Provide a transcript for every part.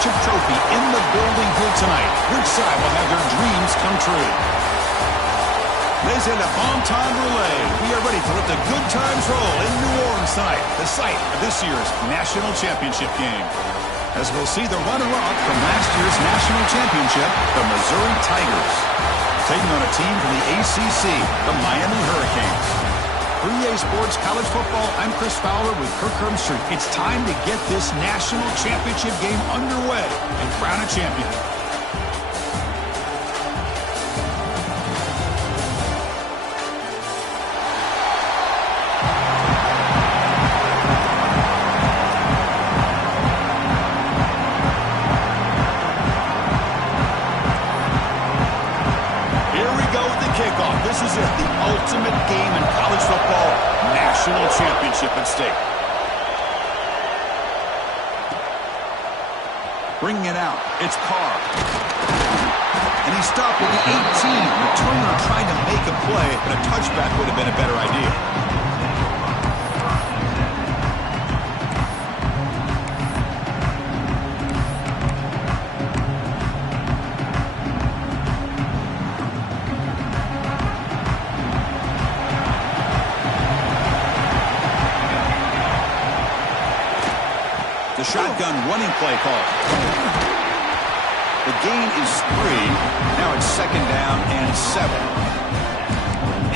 championship trophy in the building here tonight. Which side will have their dreams come true? Les et le bon temps relay. We are ready to let the good times roll in New Orleans tonight, the site of this year's national championship game. As we'll see the runner-up from last year's national championship, the Missouri Tigers, taking on a team from the ACC, the Miami Hurricanes. For EA Sports College Football, I'm Chris Fowler with Kirk Herbstreit. It's time to get this national championship game underway and crown a champion. This is it, the ultimate game in college football, national championship at stake. Bringing it out, it's Carr. And he stopped with the 18. Returner trying to make a play, but a touchback would have been a better idea. The shotgun running play call. The gain is 3. Now it's 2nd down and 7.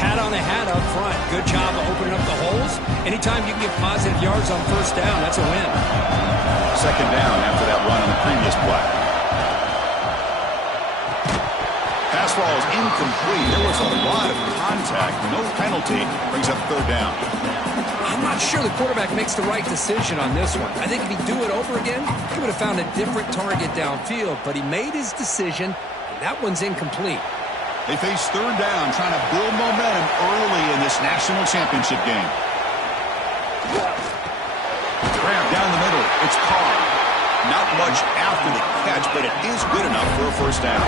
Hat on the hat up front. Good job of opening up the holes. Anytime you can get positive yards on 1st down, that's a win. 2nd down after that run on the previous play. Pass ball is incomplete. There was a lot of contact. No penalty. Brings up 3rd down. I'm not sure the quarterback makes the right decision on this one. I think if he'd do it over again, he would have found a different target downfield, but he made his decision, and that one's incomplete. They face 3rd down, trying to build momentum early in this national championship game. Grab down the middle. It's Carr. Not much after the catch, but it is good enough for a 1st down.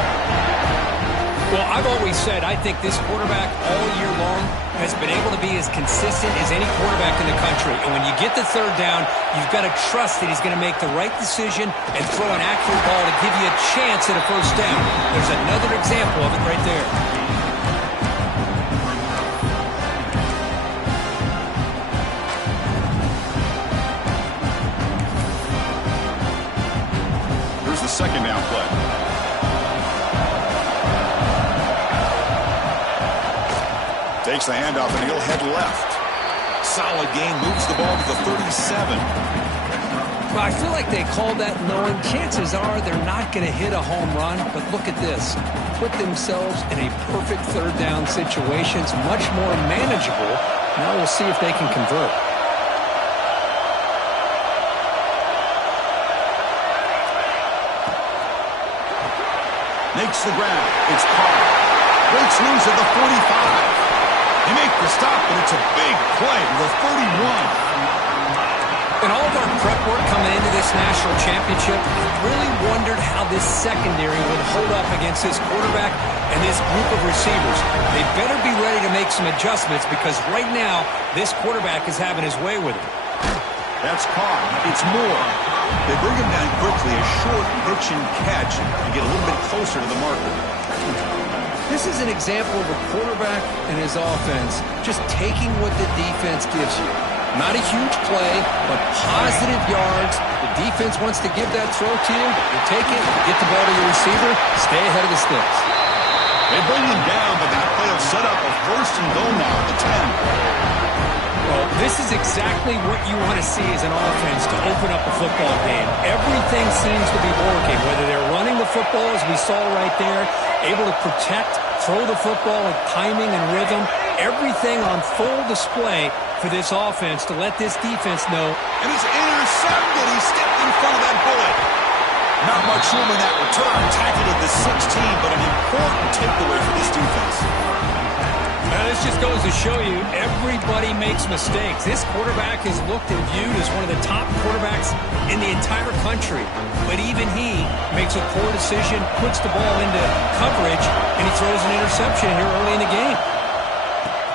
Well, I've always said I think this quarterback all year long has been able to be as consistent as any quarterback in the country. And when you get the 3rd down, you've got to trust that he's going to make the right decision and throw an accurate ball to give you a chance at a 1st down. There's another example of it right there. Here's the 2nd down play. Takes the handoff, and he'll head left. Solid gain, moves the ball to the 37. Well, I feel like they called that knowing chances are they're not going to hit a home run. But look at this. Put themselves in a perfect 3rd down situation. It's much more manageable. Now we'll see if they can convert. Makes the grab. It's Carr. Breaks loose at the 45. They make the stop, but it's a big play to the 31. In all of our prep work coming into this national championship, I really wondered how this secondary would hold up against this quarterback and this group of receivers. They better be ready to make some adjustments because right now, this quarterback is having his way with him. That's Carr. It's Moore. They bring him down quickly, a short pitch and catch, and get a little bit closer to the marker. This is an example of a quarterback and his offense just taking what the defense gives you. Not a huge play, but positive yards. The defense wants to give that throw to you. You take it, you get the ball to your receiver, stay ahead of the sticks. They bring him down, but that play will set up a 1st and goal now at the 10. Well, this is exactly what you want to see as an offense to open up a football game. Everything seems to be working, whether they're running the football, as we saw right there, able to protect, throw the football with timing and rhythm. Everything on full display for this offense to let this defense know. And he's intercepted. He stepped in front of that bullet. Not much room in that return. Tackled at the 16, but an important takeaway for this defense. This just goes to show you everybody makes mistakes. This quarterback is looked and viewed as one of the top quarterbacks in the entire country. But even he makes a poor decision, puts the ball into coverage, and he throws an interception here early in the game.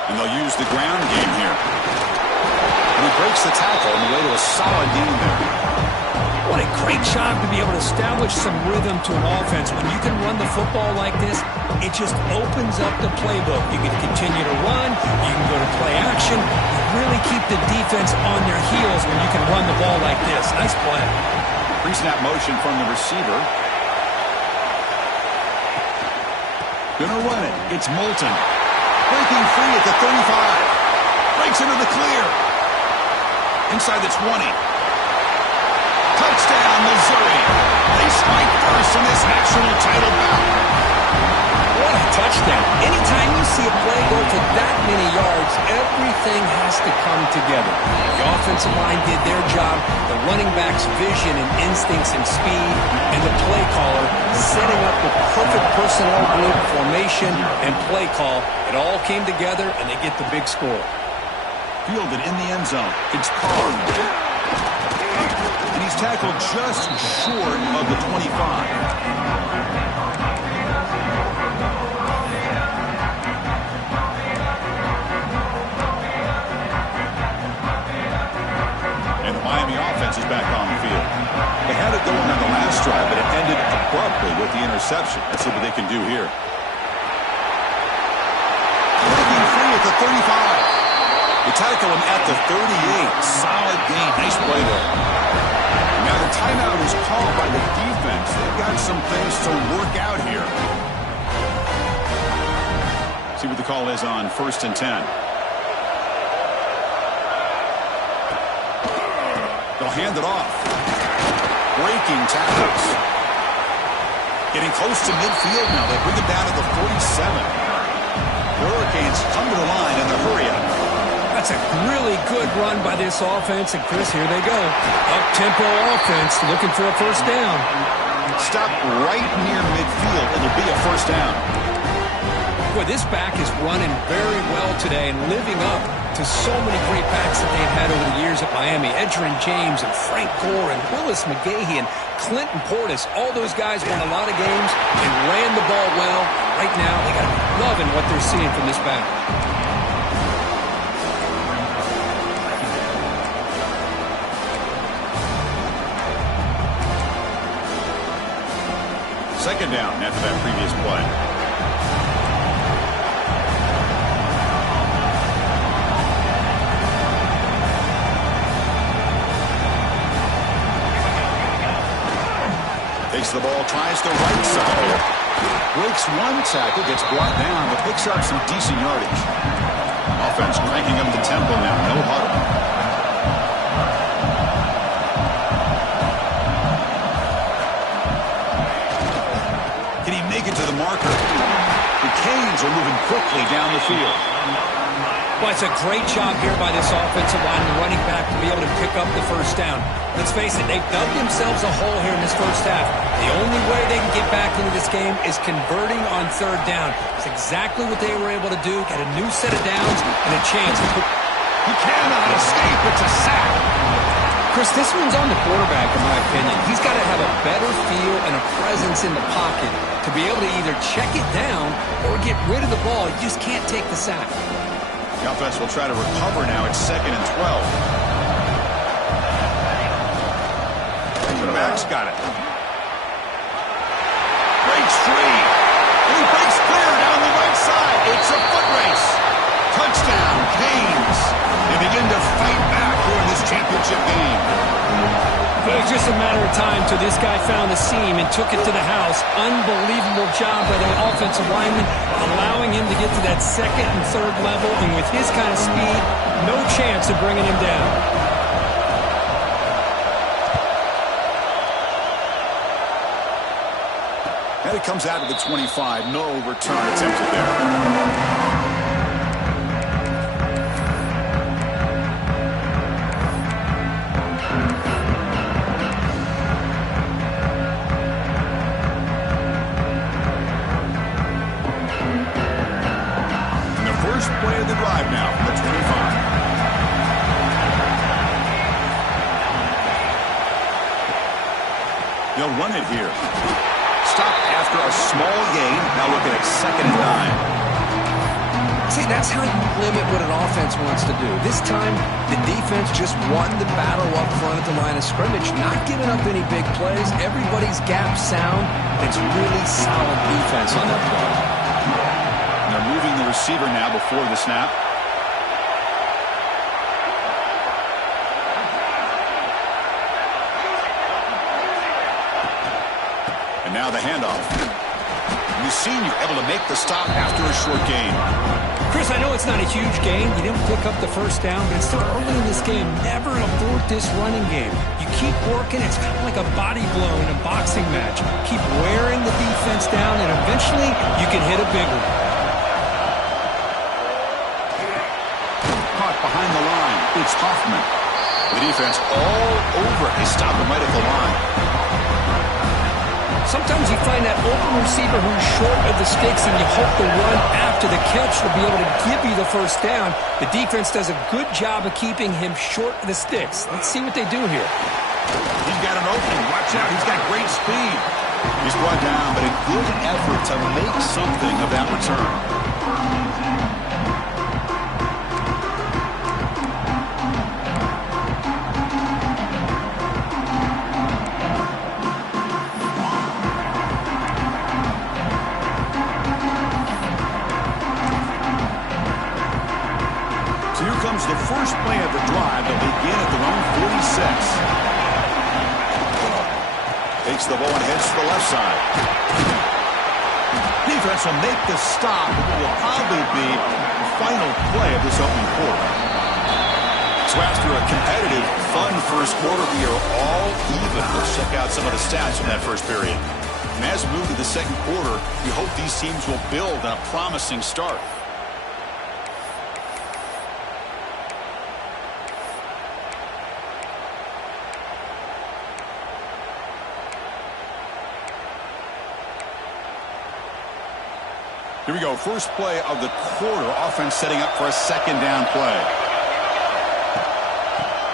And they'll use the ground game here. And he breaks the tackle on the way to a solid game there. What a great job to be able to establish some rhythm to an offense. When you can run the football like this, it just opens up the playbook. You can continue to run. You can go to play action. You really keep the defense on their heels when you can run the ball like this. Nice play. Pre-snap motion from the receiver. Gonna run it. It's Moulton. Breaking free at the 35. Breaks into the clear. Inside the 20. Touchdown, Missouri. They strike first in this national title bout. What a touchdown. Anytime you see a play go for that many yards, everything has to come together. The offensive line did their job, the running back's vision and instincts and speed, and the play caller setting up the perfect personnel group, formation, and play call. It all came together, and they get the big score. Fielded in the end zone. It's Carr. And he's tackled just short of the 25. And the Miami offense is back on the field. They had it going on the last drive, but it ended abruptly with the interception. Let's see what they can do here. Breaking free at the 35. They tackle him at the 38. Solid gain. Nice play there. Now the timeout is called by the defense. They've got some things to work out here. See what the call is on 1st and 10. They'll hand it off. Breaking tackles. Getting close to midfield now. They bring it down to the 47. The Hurricanes come to the line in the hurry-up. That's a really good run by this offense. And, Chris, here they go. Up-tempo offense looking for a first down. Stop right near midfield. It'll be a first down. Boy, this back is running very well today and living up to so many great backs that they've had over the years at Miami. Edgerrin James and Frank Gore and Willis McGahee and Clinton Portis. All those guys won a lot of games and ran the ball well. Right now, they got to be loving what they're seeing from this back. Second down after that previous play. Takes the ball, tries the right side. Breaks one tackle, gets brought down, but picks up some decent yardage. Offense cranking up the tempo now, no huddle. Can he make it to the marker? The Canes are moving quickly down the field. Well, it's a great job here by this offensive line, the running back, to be able to pick up the first down. Let's face it, they've dug themselves a hole here in this first half. The only way they can get back into this game is converting on third down. It's exactly what they were able to do. Got a new set of downs and a chance. He cannot escape. It's a sack. Chris, this one's on the quarterback, in my opinion. He's got to have a better feel and a presence in the pocket to be able to either check it down or get rid of the ball. You just can't take the sack. The offense will try to recover now. It's 2nd and 12. The back's got it. Breaks free. And he breaks clear down the right side. It's a foot race. Touchdown, Canes. They begin to fight back here in this championship game. It was just a matter of time till this guy found the seam and took it to the house. Unbelievable job by the offensive lineman, allowing him to get to that 2nd and 3rd level. And with his kind of speed, no chance of bringing him down. And it comes out to the 25. No return attempted there. Play of the drive now from the 25. They'll run it here. Stop after a small gain. Now looking at 2nd and 9. See, that's how you limit what an offense wants to do. This time, the defense just won the battle up front at the line of scrimmage, not giving up any big plays. Everybody's gap sound. It's really solid defense on that play. They're moving the receiver now before the snap. And now the handoff. You've seen you're able to make the stop after a short gain. Chris, I know it's not a huge gain. You didn't pick up the first down, but it's still early in this game. Never abort this running game. You keep working. It's kind of like a body blow in a boxing match. Keep wearing the defense down, and eventually you can hit a big one. Caught behind the line. It's Hoffman. The defense all over. They stop him right at the line. Sometimes you find that open receiver who's short of the sticks, and you hope the run after the catch will be able to give you the first down. The defense does a good job of keeping him short of the sticks. Let's see what they do here. He's got an opening. Watch out. He's got great speed. He's brought down, but a good effort to make something of that return. The first play of the drive will begin at their own 46. Takes the ball and heads to the left side. Defense will make the stop. It will probably be the final play of this opening quarter. So after a competitive, fun first quarter, we are all even. Let's check out some of the stats from that first period. And as we move to the second quarter, we hope these teams will build on a promising start. Here we go. First play of the quarter. Offense setting up for a second down play.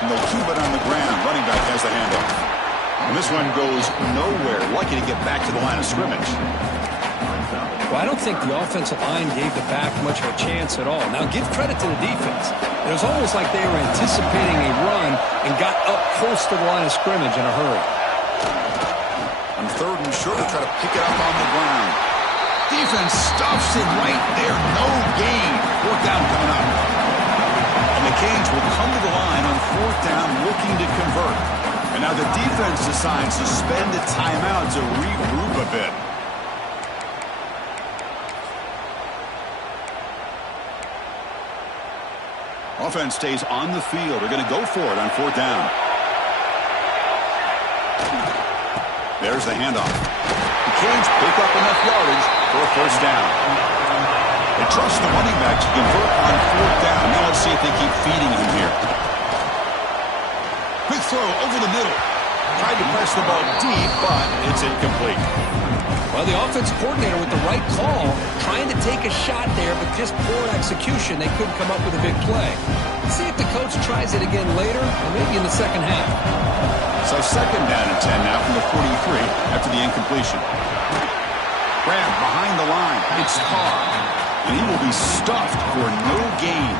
And they'll keep it on the ground. Running back has the handoff. And this one goes nowhere. Lucky to get back to the line of scrimmage. Well, I don't think the offensive line gave the back much of a chance at all. Now, give credit to the defense. It was almost like they were anticipating a run and got up close to the line of scrimmage in a hurry. On third and short, try to pick it up on the ground. Defense stuffs it right there. No gain. Fourth down coming up. And the Canes will come to the line on fourth down looking to convert. And now the defense decides to spend a timeout to regroup a bit. Offense stays on the field. They're going to go for it on fourth down. There's the handoff. The Canes pick up enough yardage for a first down. They trust the running back to convert on fourth down. Now let's see if they keep feeding him here. Quick throw over the middle. Tried to press the ball deep, but it's incomplete. Well, the offense coordinator with the right call, trying to take a shot there, but just poor execution. They couldn't come up with a big play. Let's see if the coach tries it again later, or maybe in the second half. So second down and 10 now from the 43 after the incompletion. Grab behind the line. It's Carr. And he will be stuffed for no gain.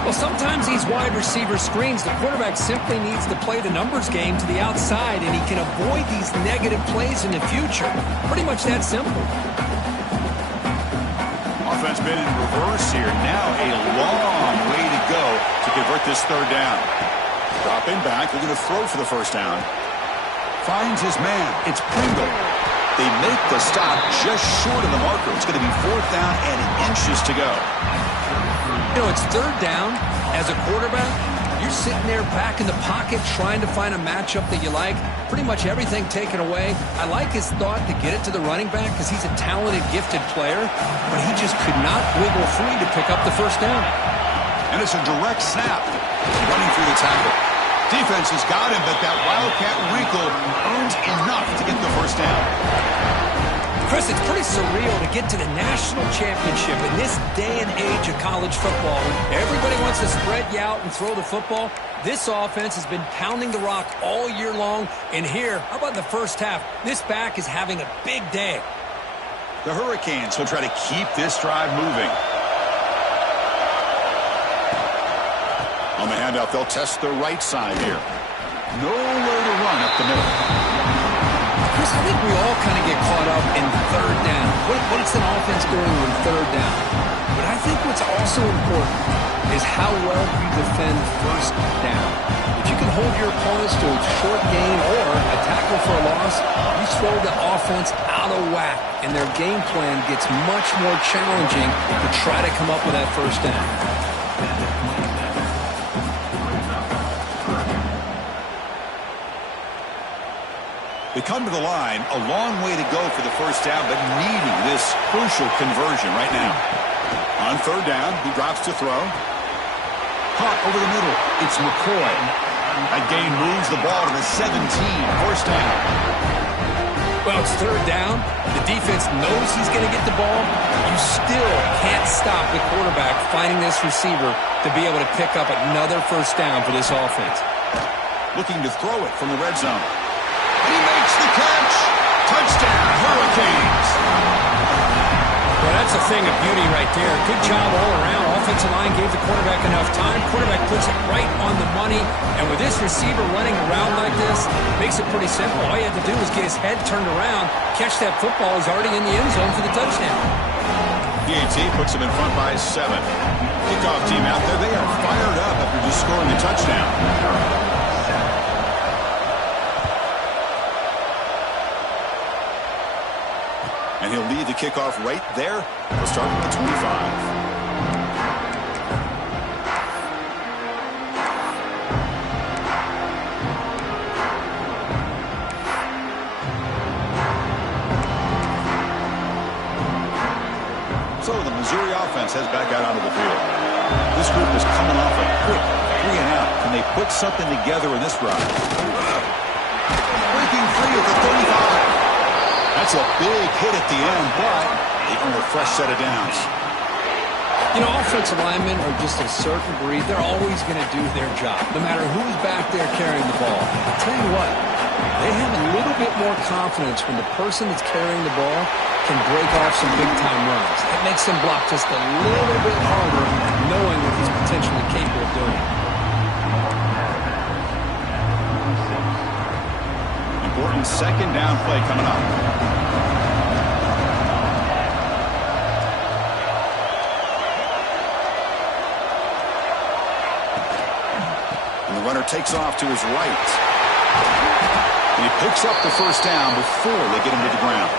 Well, sometimes these wide receiver screens, the quarterback simply needs to play the numbers game to the outside, and he can avoid these negative plays in the future. Pretty much that simple. Offense been in reverse here. Now a long way to go to convert this third down. Dropping back, looking to throw for the first down. Finds his man. It's Pringle. They make the stop just short of the marker. It's going to be fourth down and inches to go. You know, it's third down. As a quarterback, you're sitting there back in the pocket trying to find a matchup that you like. Pretty much everything taken away. I like his thought to get it to the running back because he's a talented, gifted player, but he just could not wiggle free to pick up the first down. And it's a direct snap. Running through the tackle. Defense has got him, but that Wildcat wrinkle earns enough to get the first down. Chris, it's pretty surreal to get to the national championship in this day and age of college football. Everybody wants to spread you out and throw the football. This offense has been pounding the rock all year long. And here, how about the first half? This back is having a big day. The Hurricanes will try to keep this drive moving. On the handoff, they'll test the right side here. Nowhere to run up the middle. Chris, I think we all kind of get caught up in third down. What's an offense doing on third down? But I think what's also important is how well you defend first down. If you can hold your opponents to a short gain or a tackle for a loss, you throw the offense out of whack, and their game plan gets much more challenging to try to come up with that first down. They come to the line, a long way to go for the first down, but needing this crucial conversion right now. On third down, he drops to throw. Caught over the middle. It's McCoy. That gain moves the ball to the 17. First down. Well, it's third down. The defense knows he's going to get the ball. You still can't stop the quarterback finding this receiver to be able to pick up another first down for this offense. Looking to throw it from the red zone. And he makes the catch. Touchdown, Hurricanes. Well, that's a thing of beauty right there. Good job all around. Offensive line gave the quarterback enough time. Quarterback puts it right on the money. And with this receiver running around like this, makes it pretty simple. All you had to do was get his head turned around, catch that football. He's already in the end zone for the touchdown. PAT puts him in front by 7. Kickoff team out there. They are fired up after just scoring a touchdown. And he'll lead the kickoff right there. We'll start at the 25. So the Missouri offense heads back out onto the field. This group is coming off a quick 3 and out. Can they put something together in this drive? Breaking free at the 35. That's a big hit at the end, but they earn a fresh set of downs. You know, offensive linemen are just a certain breed. They're always going to do their job, no matter who's back there carrying the ball. I'll tell you what, they have a little bit more confidence when the person that's carrying the ball can break off some big-time runs. It makes them block just a little bit harder, knowing what he's potentially capable of doing. Important second down play coming up. And the runner takes off to his right. And he picks up the first down before they get him to the ground.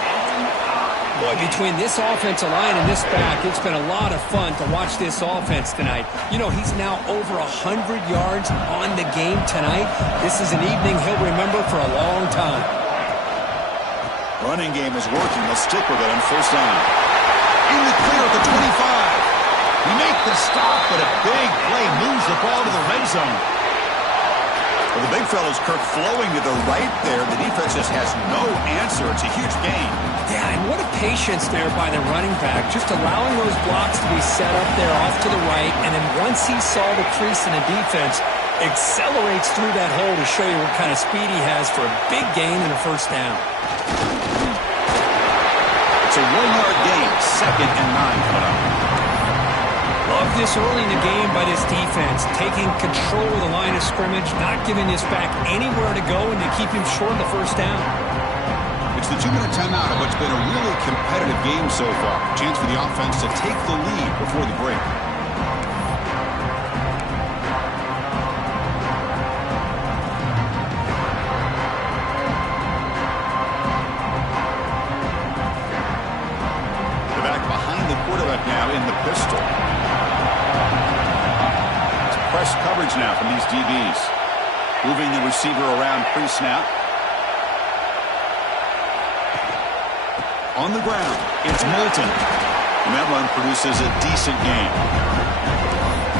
Boy, between this offensive line and this back, it's been a lot of fun to watch this offense tonight. You know, he's now over 100 yards on the game tonight. This is an evening he'll remember for a long time. Running game is working. They'll stick with it on first down. In the clear at the 25. He makes the stop, but a big play moves the ball to the red zone. Well, the big fella's Kirk flowing to the right there. The defense just has no answer. It's a huge gain. Yeah, and what a patience there by the running back, just allowing those blocks to be set up there off to the right, and then once he saw the crease in the defense, accelerates through that hole to show you what kind of speed he has for a big gain and a first down. It's a 1-yard gain, 2nd and 9 coming up. Love this early in the game by this defense, taking control of the line of scrimmage, not giving this back anywhere to go, and to keep him short of the first down. It's the 2-minute timeout of what's been a really competitive game so far. Chance for the offense to take the lead before the break. The back behind the quarterback now in the pistol. It's press coverage now from these DBs. Moving the receiver around pre-snap. On the ground, it's Moulton. And that run produces a decent gain.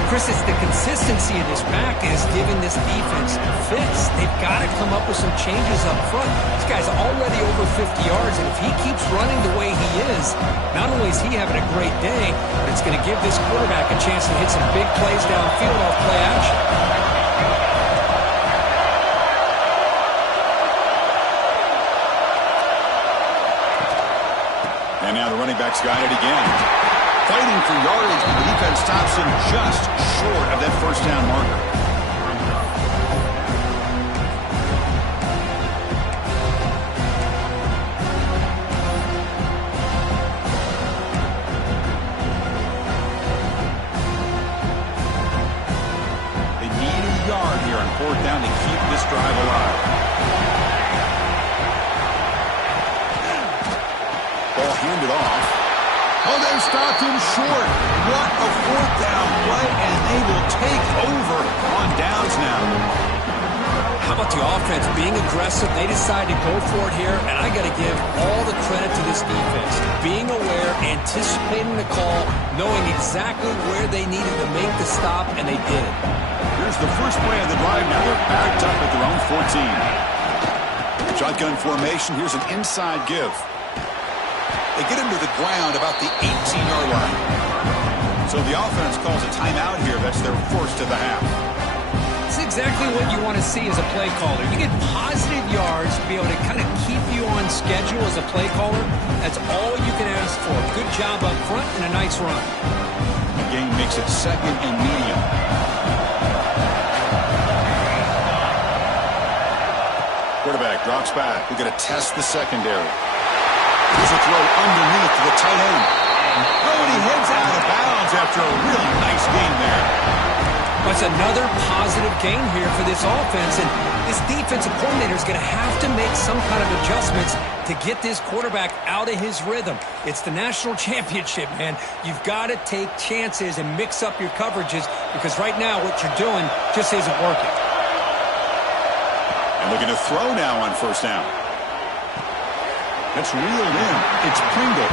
Chris, it's the consistency of this back is giving this defense fits. They've got to come up with some changes up front. This guy's already over 50 yards, and if he keeps running the way he is, not only is he having a great day, but it's going to give this quarterback a chance to hit some big plays downfield off play action. And now the running back's got it again. Fighting for yardage, but the defense stops him just short of that first down marker. hand it off. Oh, they stopped him short. What a fourth down play, and they will take over on downs now. How about the offense being aggressive? They decided to go for it here, and I got to give all the credit to this defense. Being aware, anticipating the call, knowing exactly where they needed to make the stop, and they did it. Here's the first play of the drive now. They're backed up at their own 14. Shotgun formation. Here's an inside give. They get him to the ground about the 18-yard line. So the offense calls a timeout here. That's their first of the half. It's exactly what you want to see as a play caller. You get positive yards to be able to kind of keep you on schedule as a play caller. That's all you can ask for. Good job up front and a nice run. The game makes it second and medium. Quarterback drops back. We're going to test the secondary. Here's a throw underneath to the tight end. Oh, and he heads out of bounds after a really nice game there. That's another positive game here for this offense, and this defensive coordinator is going to have to make some kind of adjustments to get this quarterback out of his rhythm. It's the national championship, man. You've got to take chances and mix up your coverages because right now what you're doing just isn't working. And looking to throw now on first down. That's reeled in. It's Pringle.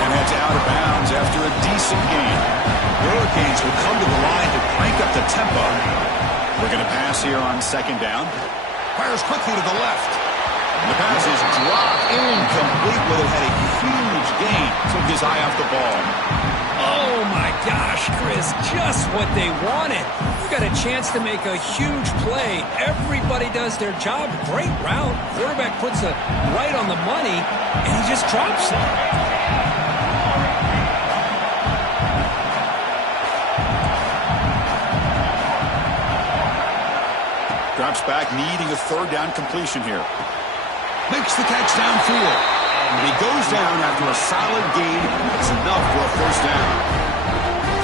And heads out of bounds after a decent game. The Hurricanes will come to the line to crank up the tempo. We're going to pass here on second down. Fires quickly to the left. And the pass is dropped incomplete. Would have had a huge gain. Took his eye off the ball. Oh, my gosh, Chris, just what they wanted. You got a chance to make a huge play. Everybody does their job. Great route. Quarterback puts it right on the money, and he just drops it. Drops back, needing a third down completion here. Makes the catch downfield. And he goes down after a solid gain. That's enough for a first down.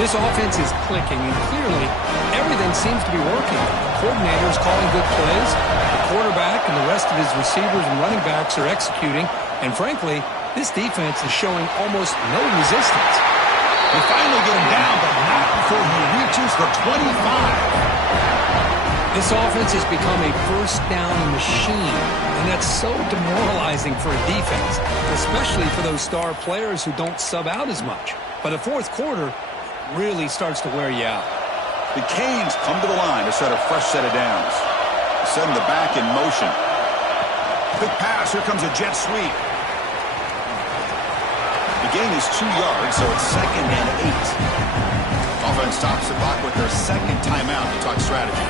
This offense is clicking, and clearly everything seems to be working. The coordinator is calling good plays. The quarterback and the rest of his receivers and running backs are executing. And frankly, this defense is showing almost no resistance. They finally get him down, but not before he reaches the 25. This offense has become a first down machine, and that's so demoralizing for a defense, especially for those star players who don't sub out as much. By the fourth quarter, really starts to wear you out. The Canes come to the line to set a fresh set of downs. Send the back in motion. Quick pass. Here comes a jet sweep. The gain is 2 yards, so it's second and 8. Offense stops the clock with their second timeout to talk strategy.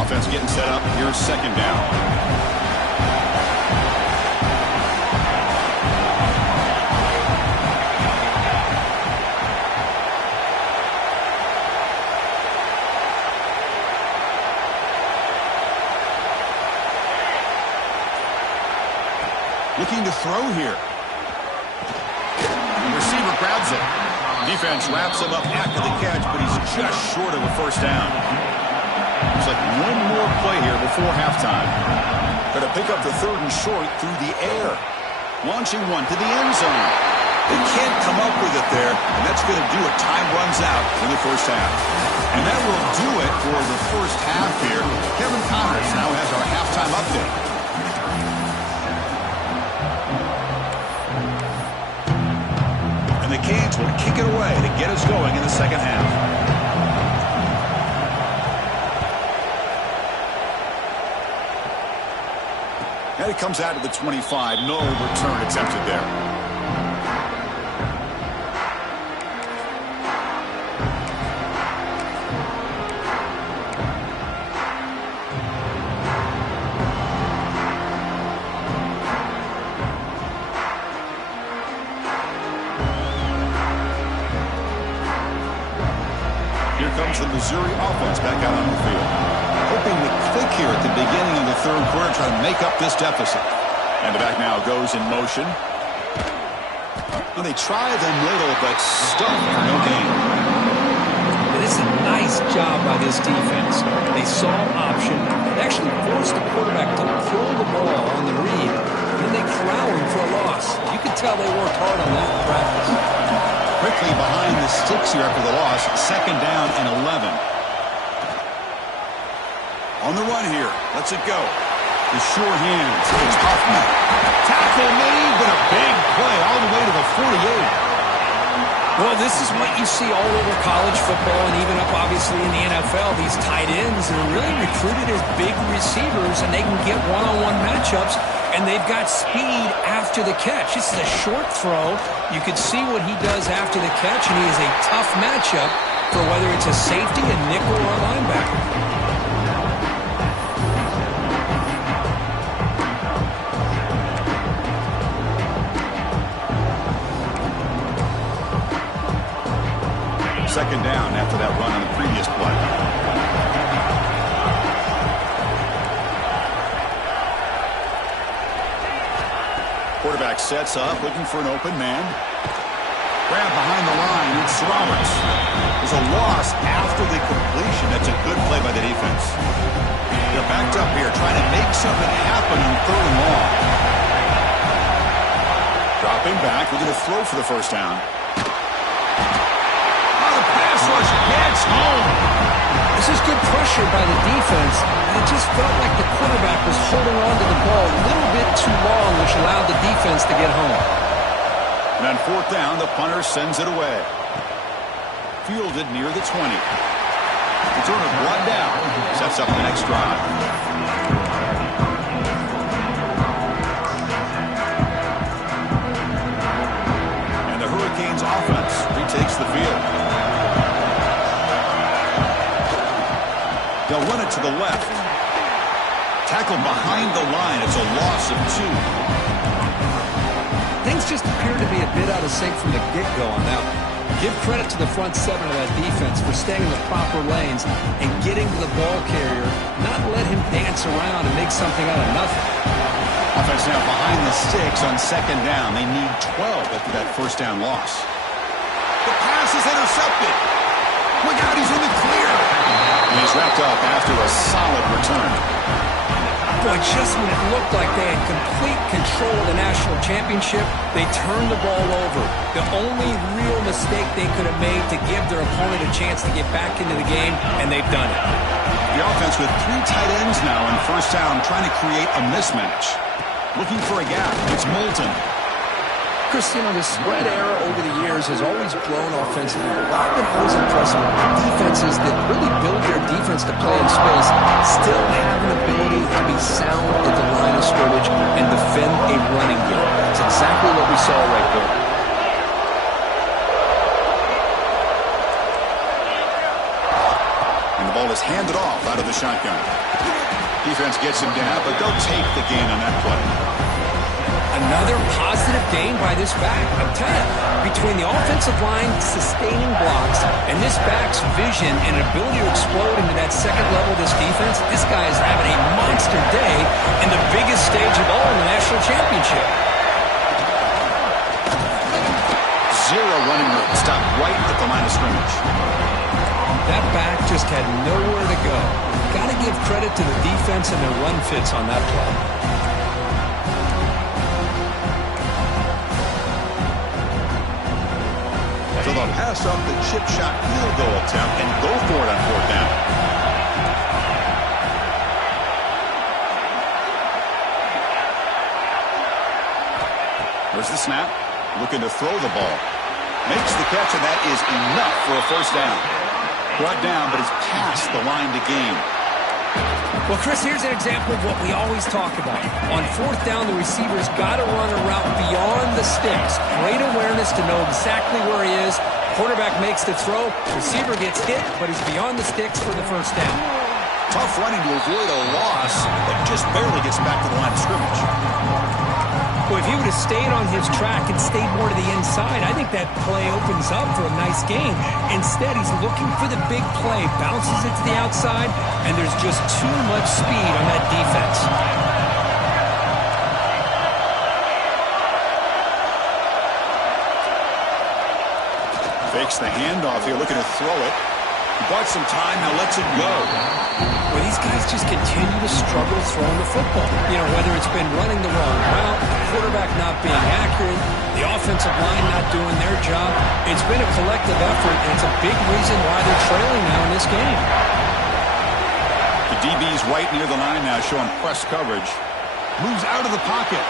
Offense getting set up. Here's second down. Looking to throw here. The receiver grabs it. Defense wraps him up after the catch, but he's just short of a first down. Looks like one more play here before halftime. Going to pick up the third and short through the air. Launching one to the end zone. They can't come up with it there, and that's going to do it. Time runs out in the first half. And that will do it for the first half here. Kevin Connors now has our halftime update. The Canes will kick it away to get us going in the second half. And it comes out to the 25. No return attempted there. The Missouri offense back out on the field. Hoping to click here at the beginning of the third quarter, try to make up this deficit. And the back now goes in motion. Well, they try them little, but stuck for no gain. This is a nice job by this defense. They saw option and actually forced the quarterback to throw the ball on the read, and then they corral him for a loss. You can tell they worked hard on that in practice. Quickly behind the sticks here after the loss. 2nd down and 11. On the run here. Lets it go. The sure hands. It's Huffman. Tackle made, but a big play all the way to the 48. Well, this is what you see all over college football and even up, obviously, in the NFL. These tight ends are really recruited as big receivers, and they can get one-on-one matchups, and they've got speed after the catch. This is a short throw. You could see what he does after the catch, and he is a tough matchup for whether it's a safety, a nickel, or a linebacker. Second down after that run on the previous play. Quarterback sets up, looking for an open man. Grab behind the line. It's Roberts. There's a loss after the completion. That's a good play by the defense. They're backed up here, trying to make something happen on 3rd and long. Dropping back, looking to throw for the first down. Rush gets home. This is good pressure by the defense. It just felt like the quarterback was holding on to the ball a little bit too long, which allowed the defense to get home. And on 4th down, the punter sends it away. Fielded near the 20. Returner brought down. Sets up the next drive. And the Hurricanes offense retakes the field. They'll run it to the left. Tackle behind the line. It's a loss of 2. Things just appear to be a bit out of sync from the get-go on that one. Give credit to the front 7 of that defense for staying in the proper lanes and getting to the ball carrier, not let him dance around and make something out of nothing. Offense now behind the sticks on 2nd down. They need 12 after that first down loss. The pass is intercepted. Look out, he's in the clear. And he's wrapped up after a solid return. Boy, just when it looked like they had complete control of the national championship, they turned the ball over. The only real mistake they could have made to give their opponent a chance to get back into the game, and they've done it. The offense with 3 tight ends now on first down, trying to create a mismatch. Looking for a gap. It's Moulton. Chris, you know, the spread era over the years has always grown offensively. But what I've been always impressed with defenses that really build their defense to play in space still have an ability to be sound at the line of scrimmage and defend a running game. That's exactly what we saw right there. And the ball is handed off out of the shotgun. Defense gets him down, but they'll take the gain on that play. Another positive gain by this back. I'm telling you, between the offensive line sustaining blocks and this back's vision and ability to explode into that second level of this defense, this guy is having a monster day in the biggest stage of all in the national championship. 0 running room. Stopped right at the line of scrimmage. That back just had nowhere to go. Got to give credit to the defense and their run fits on that play. So they'll pass up the chip shot field goal attempt and go for it on 4th down. There's the snap. Looking to throw the ball. Makes the catch, and that is enough for a first down. Brought down, but it's past the line to gain. Well, Chris, here's an example of what we always talk about. On 4th down, the receiver's got to run a route beyond the sticks. Great awareness to know exactly where he is. Quarterback makes the throw. Receiver gets hit, but he's beyond the sticks for the first down. Tough running to avoid a loss, but just barely gets back to the line of scrimmage. Well, if he would have stayed on his track and stayed more to the inside, I think that play opens up for a nice game. Instead, he's looking for the big play, bounces it to the outside, and there's just too much speed on that defense. Fakes the handoff here, looking to throw it. He bought some time, now lets it go. Well, these guys just continue to struggle throwing the football. You know, whether it's been running the wrong route, the quarterback not being accurate, the offensive line not doing their job. It's been a collective effort, and it's a big reason why they're trailing now in this game. The DB's right near the line now, showing press coverage. Moves out of the pocket.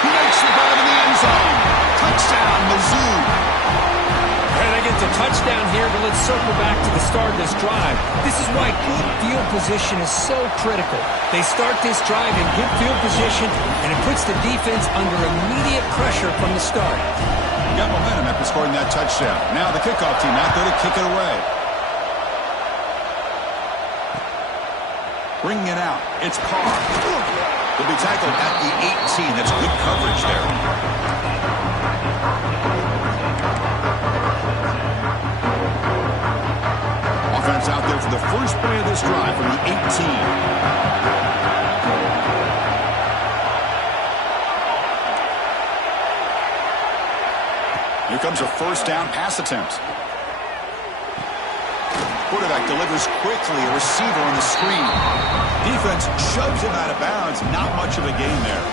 He makes the grab in the end zone. Touchdown, Mizzou. And they get the touchdown here, but let's circle back to the start of this drive. This is why good field position is so critical. They start this drive in good field position, and it puts the defense under immediate pressure from the start. Got momentum after scoring that touchdown. Now the kickoff team out there to kick it away. Bringing it out. It's Carr. He'll be tackled at the 18. That's good coverage there. Offense out there for the first play of this drive from the 18. Here comes a first down pass attempt. Quarterback delivers quickly, a receiver on the screen. Defense shoves him out of bounds. Not much of a gain there.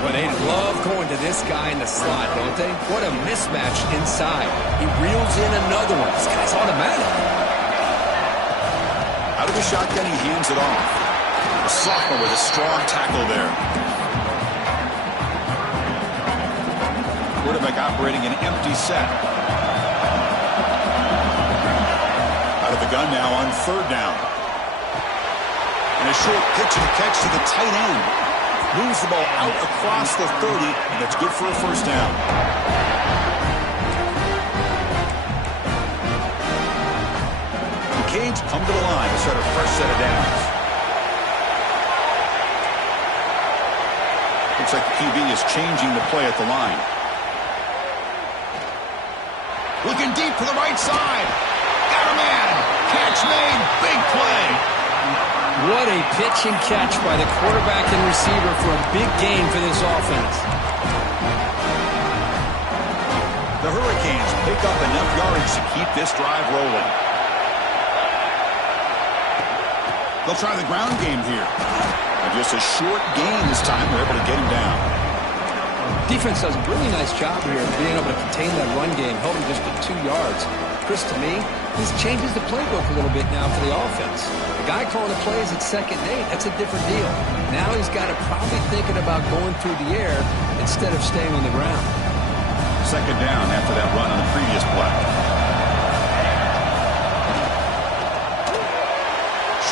Well, they love going to this guy in the slot, don't they? What a mismatch inside. He reels in another one. This guy's automatic. Out of the shotgun, he hands it off. A sophomore with a strong tackle there. Quarterback operating an empty set. Out of the gun now on third down. And a short pitch and catch to the tight end. Moves the ball out across the 30, and that's good for a first down. The Canes come to the line to start a fresh set of downs. Looks like the QB is changing the play at the line. Looking deep to the right side. Got a man. Catch made. Big play. What a pitch and catch by the quarterback and receiver for a big gain for this offense. The Hurricanes pick up enough yardage to keep this drive rolling. They'll try the ground game here. And just a short gain this time. They're able to get him down. Defense does a really nice job here of being able to contain that run game, held him just to 2 yards. Chris, to me, this changes the playbook a little bit now for the offense. The guy calling the plays at 2nd and 8, that's a different deal. Now he's got to probably thinking about going through the air instead of staying on the ground. 2nd down after that run on the previous play.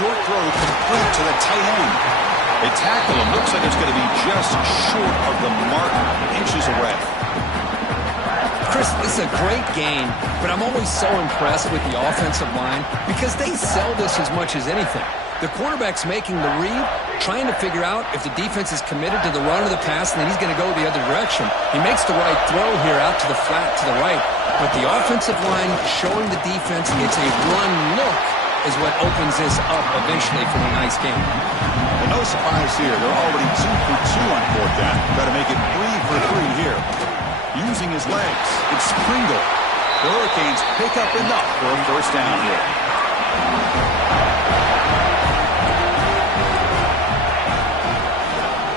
Short throw complete to the tight end. They tackle him. Looks like it's going to be just short of the mark, inches away. Chris, this is a great game, but I'm always so impressed with the offensive line because they sell this as much as anything. The quarterback's making the read, trying to figure out if the defense is committed to the run or the pass, and then he's going to go the other direction. He makes the right throw here out to the flat to the right, but the offensive line showing the defense it's a run look is what opens this up eventually for a nice game. Well, no surprise here. They're already 2 for 2 on 4th down. Got to make it 3 for 3 here. Using his legs, it's Pringle. The Hurricanes pick up enough for a first down here.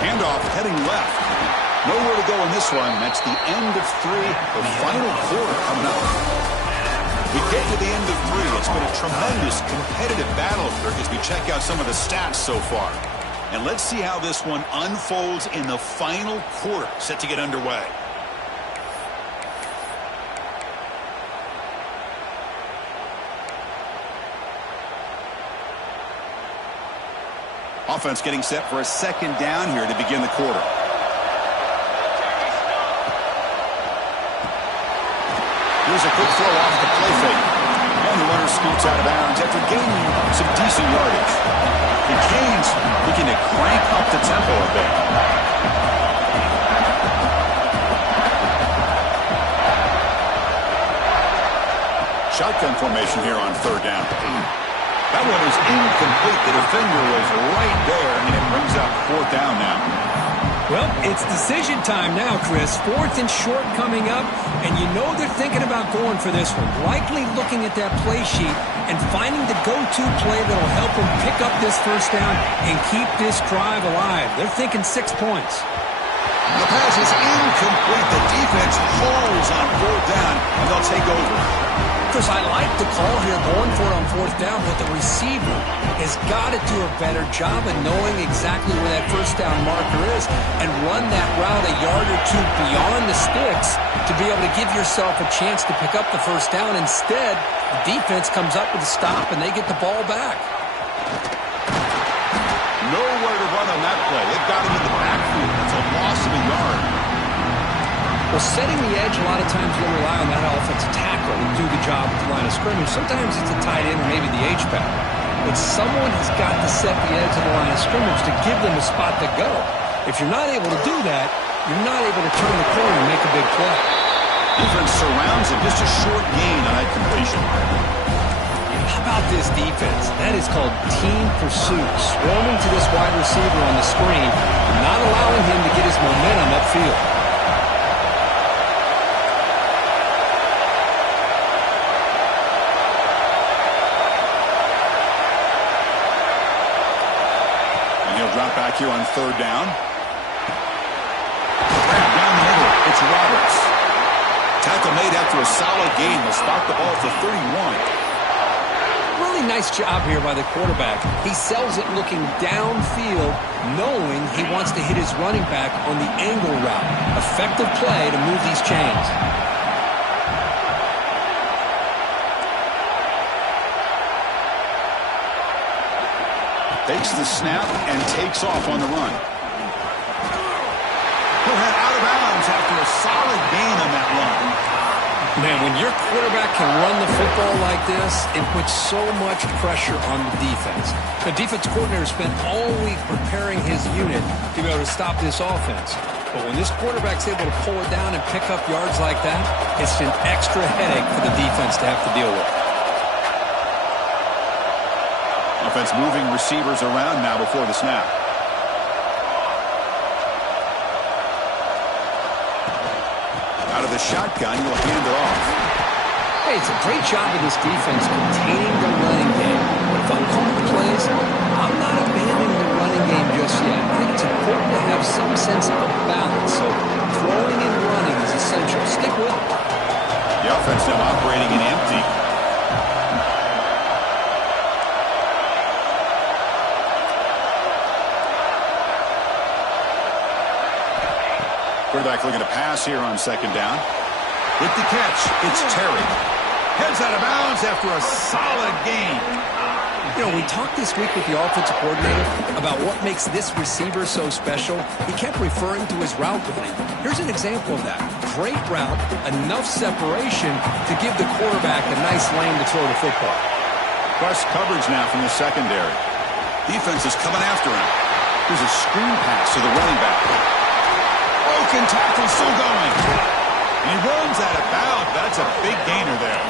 Handoff heading left. Nowhere to go in this one. That's the end of 3. The final quarter coming up. We get to the end of 3. It's been a tremendous competitive battle as we check out some of the stats so far. And let's see how this one unfolds in the final quarter, set to get underway. Offense getting set for a 2nd down here to begin the quarter. Here's a quick throw off the play fake. And the runner scoots out of bounds after gaining some decent yardage. The Canes looking to crank up the tempo a bit. Shotgun formation here on 3rd down. That one is incomplete. The defender was right there, and it brings up 4th down now. Well, it's decision time now, Chris. 4th and short coming up, and you know they're thinking about going for this one. Likely looking at that play sheet and finding the go-to play that'll help them pick up this first down and keep this drive alive. They're thinking 6 points. The pass is incomplete. The defense holds on 4th down, and they'll take over. Chris, I like the call here going for it on 4th down, but the receiver has got to do a better job of knowing exactly where that first down marker is and run that route a yard or two beyond the sticks to be able to give yourself a chance to pick up the first down. Instead, the defense comes up with a stop, and they get the ball back. Nowhere to run on that play. It got him in the backfield. It's a loss of a yard. Well, setting the edge, a lot of times you'll rely on that offensive tackle to do the job at the line of scrimmage. Sometimes it's a tight end or maybe the H-back. But someone has got to set the edge of the line of scrimmage to give them a spot to go. If you're not able to do that, you're not able to turn the corner and make a big play. Defense surrounds him. Just a short gain on that completion. How about this defense? That is called team pursuit. Swarming to this wide receiver on the screen, not allowing him to get his momentum upfield. Drop back here on 3rd down. Grab down the middle. It's Roberts. Tackle made after a solid gain. They'll start the ball at the 31. Really nice job here by the quarterback. He sells it looking downfield, knowing he wants to hit his running back on the angle route. Effective play to move these chains. Takes the snap and takes off on the run. He'll head out of bounds after a solid gain on that run. Man, when your quarterback can run the football like this, it puts so much pressure on the defense. The defense coordinator spent all week preparing his unit to be able to stop this offense. But when this quarterback's able to pull it down and pick up yards like that, it's an extra headache for the defense to have to deal with. Offense moving receivers around now before the snap. Out of the shotgun, he'll hand it off. Hey, it's a great job of this defense containing the running game. But if I'm calling plays, I'm not abandoning the running game just yet. I think it's important to have some sense of balance. So throwing and running is essential. Stick with it. The offense now operating in empty. Quarterback looking to pass here on 2nd down. With the catch, it's Terry. Heads out of bounds after a solid gain. You know, we talked this week with the offensive coordinator about what makes this receiver so special. He kept referring to his route running. Here's an example of that. Great route, enough separation to give the quarterback a nice lane to throw the football. Plus coverage now from the secondary. Defense is coming after him. Here's a screen pass to the running back. Broken tackle, still going. And he runs out of bounds. That's a big gainer there.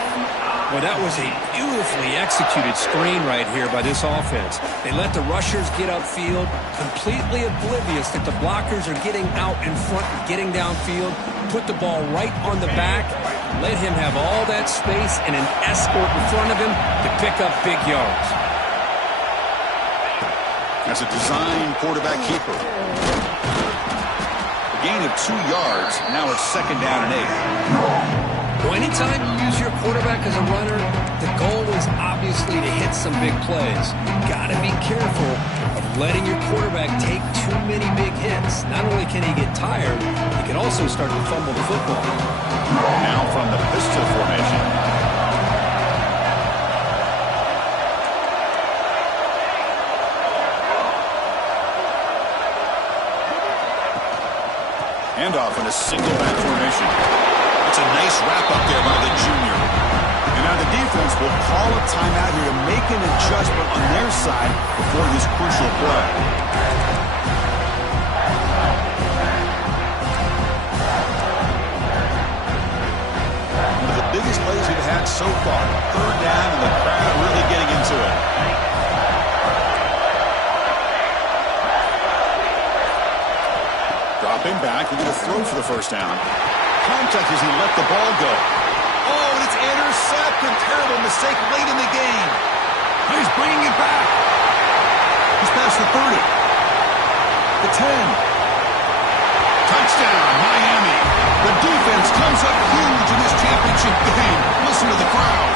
Well, that was a beautifully executed screen right here by this offense. They let the rushers get upfield, completely oblivious that the blockers are getting out in front and getting downfield, put the ball right on the back, let him have all that space and an escort in front of him to pick up big yards. That's a design quarterback keeper. Gain of 2 yards. Now it's 2nd down and 8. Well, anytime you use your quarterback as a runner, the goal is obviously to hit some big plays. Got to be careful of letting your quarterback take too many big hits. Not only can he get tired, he can also start to fumble the football. Now from the pistol formation. Handoff in a single back formation. It's a nice wrap up there by the junior. And now the defense will call a timeout here to make an adjustment on their side before this crucial play. One of the biggest plays we've had so far. 3rd down and the crowd really getting into it. back, looking to throw for the first down. Contact as he let the ball go. Oh, and it's intercepted. Terrible mistake late in the game. And he's bringing it back. He's past the 30. The 10. Touchdown, Miami. The defense comes up huge in this championship game. Listen to the crowd.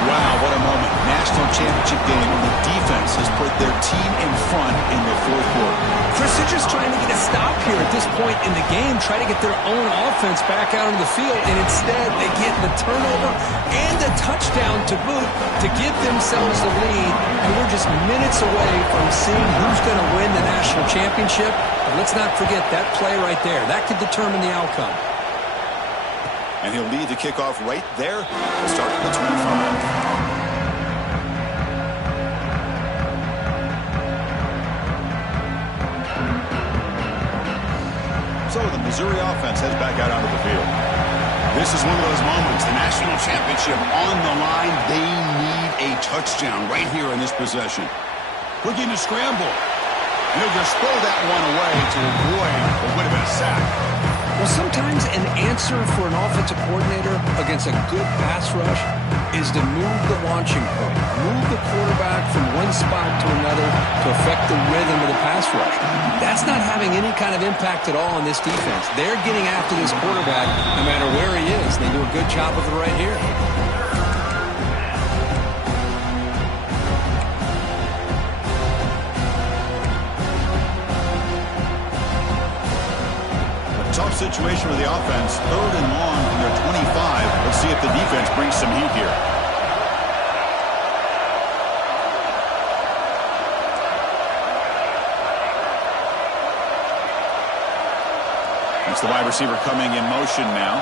Wow, what a moment. National championship game, and the defense has put their team in front in the fourth quarter. Chris, they're just trying to get a stop here at this point in the game, try to get their own offense back out on the field, and instead they get the turnover and a touchdown to boot to give themselves the lead, and we're just minutes away from seeing who's going to win the national championship. But let's not forget that play right there. That could determine the outcome. And he'll lead the kickoff right there. We'll start at the 25. So the Missouri offense heads back out onto the field. This is one of those moments. The national championship on the line. They need a touchdown right here in this possession. Looking to scramble. And he'll just throw that one away to avoid what would have been a sack. Well, sometimes an answer for an offensive coordinator against a good pass rush is to move the launching point, move the quarterback from one spot to another to affect the rhythm of the pass rush. That's not having any kind of impact at all on this defense. They're getting after this quarterback no matter where he is. They do a good job of it right here. Tough situation with the offense. 3rd and long from their 25. Let's see if the defense brings some heat here. It's the wide receiver coming in motion now.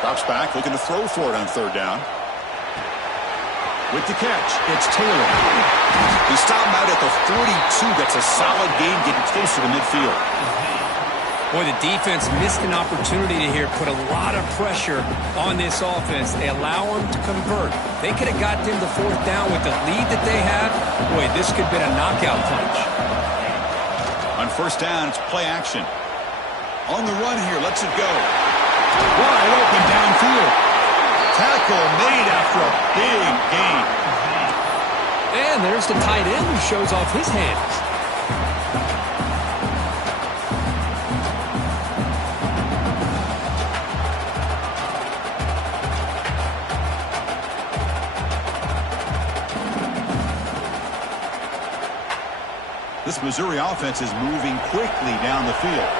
Drops back, looking to throw for it on 3rd down. With the catch, it's Taylor. He stopped out at the 42. That's a solid gain, getting closer to midfield. Boy, the defense missed an opportunity to here, put a lot of pressure on this offense. They allow them to convert. They could have got them to 4th down with the lead that they have. Boy, this could have been a knockout punch. On 1st down, it's play action. On the run here, lets it go. Wide open downfield. Tackle made after a big gain. And there's the tight end who shows off his hands. This Missouri offense is moving quickly down the field.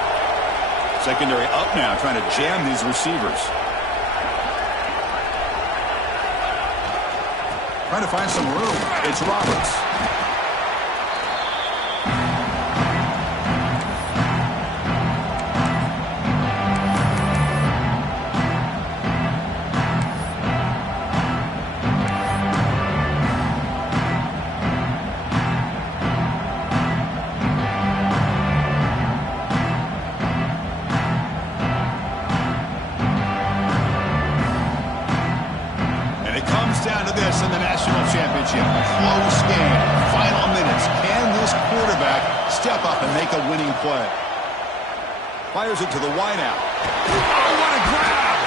Secondary up now, trying to jam these receivers. Trying to find some room. It's Roberts. Down to this in the national championship. Close game. Final minutes. Can this quarterback step up and make a winning play? Fires it to the wideout. Oh, what a grab!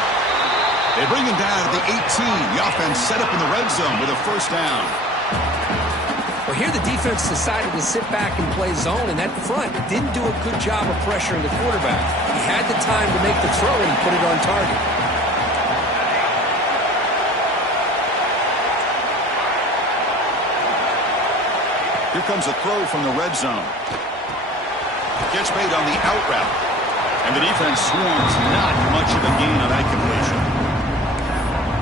They bring him down at the 18. The offense set up in the red zone with a 1st down. Well, here the defense decided to sit back and play zone, and that front didn't do a good job of pressuring the quarterback. He had the time to make the throw and put it on target. Here comes a throw from the red zone. Gets made on the out route. And the defense swarms. Not much of a gain on that completion.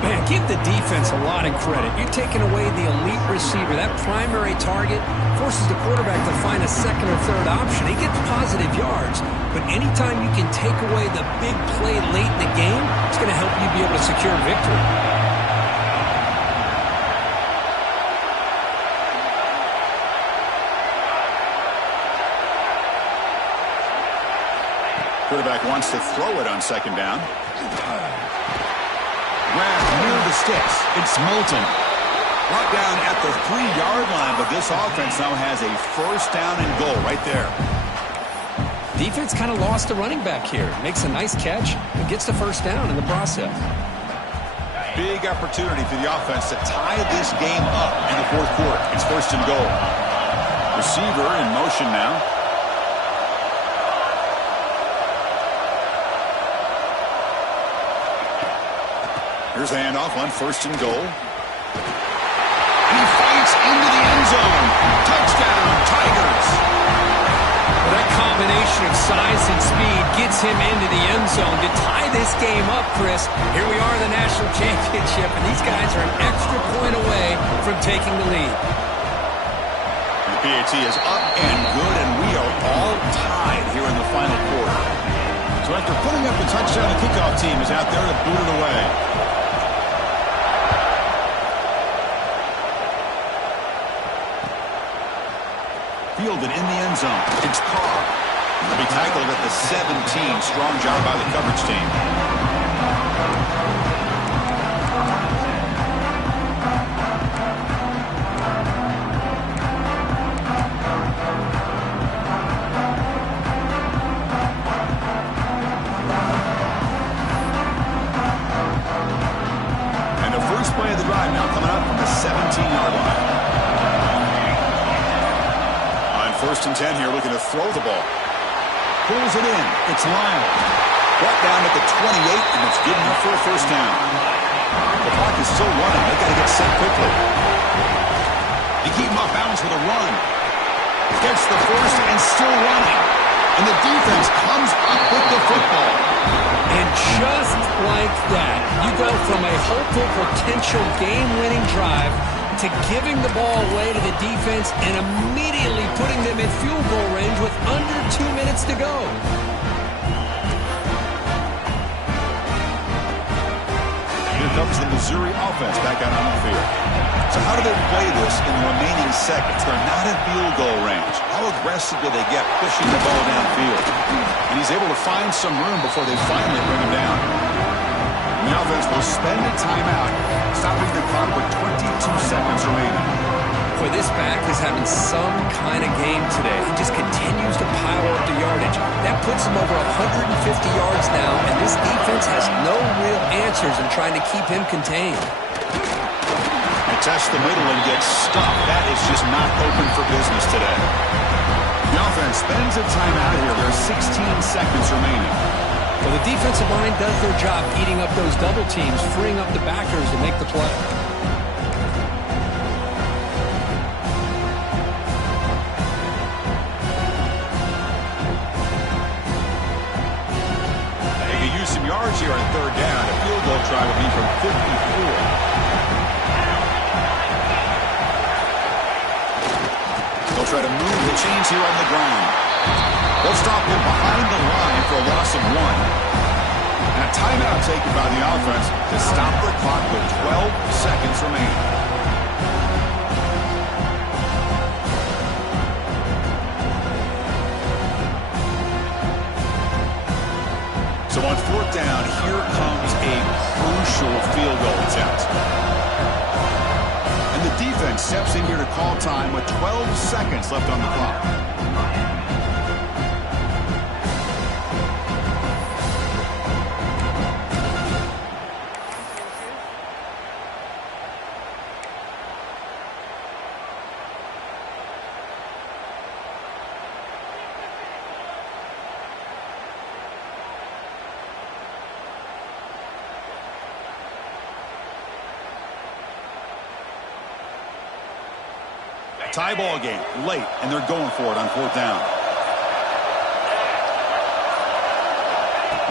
Man, give the defense a lot of credit. You're taking away the elite receiver. That primary target forces the quarterback to find a 2nd or 3rd option. He gets positive yards. But anytime you can take away the big play late in the game, it's going to help you be able to secure victory. Quarterback wants to throw it on 2nd down. Grabbed near the sticks. It's Moulton. Brought down at the 3-yard line, but this offense now has a first down and goal right there. Defense kind of lost the running back here. Makes a nice catch and gets the first down in the process. Big opportunity for the offense to tie this game up in the fourth quarter. It's first and goal. Receiver in motion now. Here's a handoff on first and goal. And he fights into the end zone. Touchdown, Tigers. Well, that combination of size and speed gets him into the end zone to tie this game up, Chris. Here we are in the national championship, and these guys are an extra point away from taking the lead. The PAT is up and good, and we are all tied here in the final quarter. So after putting up the touchdown, the kickoff team is out there to boot it away. Fielded in the end zone. It's Carr. He'll be tackled at the 17. Strong job by the coverage team. And the first play of the drive now coming up from the 17-yard line. First and 10 here, looking to throw the ball. Pulls it in. It's Lyle. Brought down at the 28, and it's good enough for a first down. The clock is still running. They've got to get set quickly. They keep him off balance with a run. Gets the first and still running. And the defense comes up with the football. And just like that, you go from a hopeful potential game-winning drive to giving the ball away to the defense and immediately putting them in field goal range with under 2 minutes to go. Here comes the Missouri offense back out on the field. So how do they play this in the remaining seconds? They're not in field goal range. How aggressive do they get pushing the ball downfield? And he's able to find some room before they finally bring him down. The offense will spend a timeout, stopping the clock with 22 seconds remaining. Boy, this back is having some kind of game today. He just continues to pile up the yardage. That puts him over 150 yards now, and this defense has no real answers in trying to keep him contained. They test the middle and get stuffed. That is just not open for business today. The offense spends a timeout here. There are 16 seconds remaining. Well, the defensive line does their job eating up those double teams, freeing up the backers to make the play. They can use some yards here on third down. A field goal try would be from 54. They'll try to move the chains here on the ground. They'll stop him behind the line for a loss of 1. And a timeout taken by the offense to stop the clock with 12 seconds remaining. So on fourth down, here comes a crucial field goal attempt. And the defense steps in here to call time with 12 seconds left on the clock. Tie ball game, late, and they're going for it on fourth down.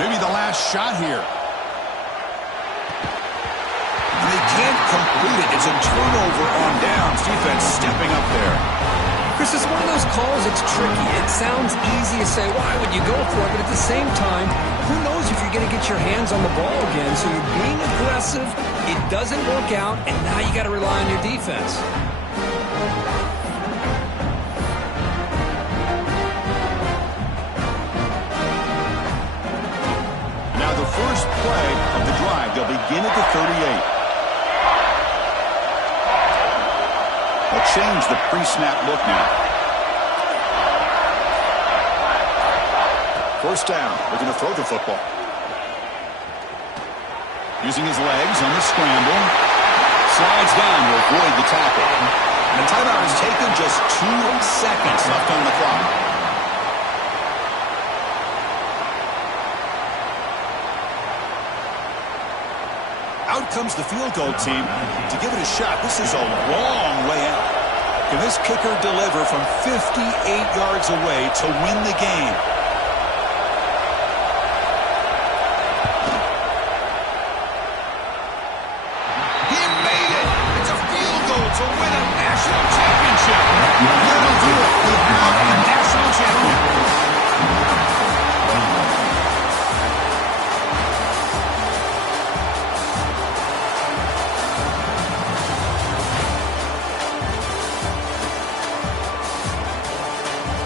Maybe the last shot here. And they can't complete it. It's a turnover on downs. Defense stepping up there. Chris, it's one of those calls that's tricky. It sounds easy to say, why would you go for it? But at the same time, who knows if you're going to get your hands on the ball again. So you're being aggressive. It doesn't work out, and now you got to rely on your defense. First play of the drive. They'll begin at the 38. change the pre-snap look now. First down. They're going to throw the football. Using his legs on the scramble. Slides down to avoid the tackle. And the timeout is taken, just 2 seconds left on the clock. Out comes the field goal team to give it a shot. This is a long way out. Can this kicker deliver from 58 yards away to win the game? He made it. It's a field goal to win a national championship. That'll do it.